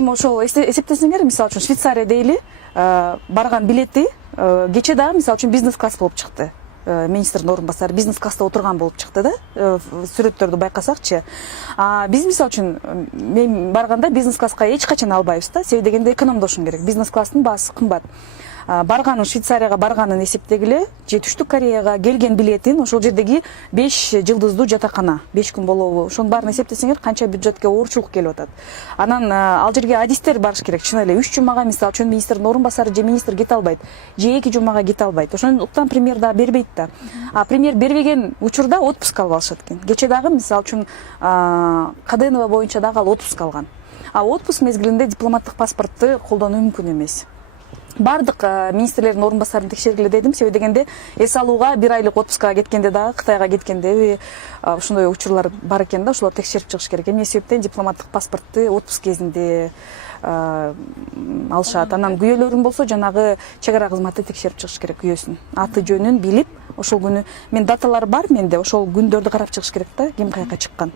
эми ошол эсептесеңер, мисалы үчүн Швейцария дейли, барган билети кече дагы мисалы үчүн бизнес класс болуп чыкты. Министрдин орун басары бизнес класста отурган болуп чыкты да, сүрөттөрдү байкасакчы. Биз мисалы үчүн мен барганда бизнес класска эч качан албайбыз да, себеби дегенде экономдошуң керек. Бизнес класстын баасы кымбат. Барганын, Швейцарияга барганын эсептегиле, же Түштүк Кореяга келген билетин ошол жердеги 5 жылдыздуу жатакана, 5 күн болобу, ошонун баарын эсептесеңер канча бюджетке оорчулук келип атат. Анан ал жерге адистер барыш керек. Чын эле 3 жумага мисалы үчүн министрдин орун басары же министр кете албайт, же 2 жумага кете албайт. Ошондуктан премьер да бербейт да. Премьер бербеген учурда отпуск алып алышат экен. Кече дагы мисалы үчүн Каденова боюнча дагы ал отпуск алган. Отпуск мезгилинде дипломаттык паспортты колдонуу мүмкүн эмес. Бардык министрлердин орун басарын текшергиле дедим, себеби дегенде эс алууга 1 айлык отпускага кеткенде дагы, Кытайга кеткенде ушундай учурлар бар экен да, ошолорду текшерип чыгыш керек. Эмне себептен дипломаттык паспортты отпуск кезинде алышат. Анан күйөөлөрүн болсо жанагы чек ара кызматы текшерип чыгыш керек, күйөөсүн аты жөнүн билип, ошол күнү мен даталар бар менде, ошол күндөрдү карап чыгыш керек да, ким каяка чыккан.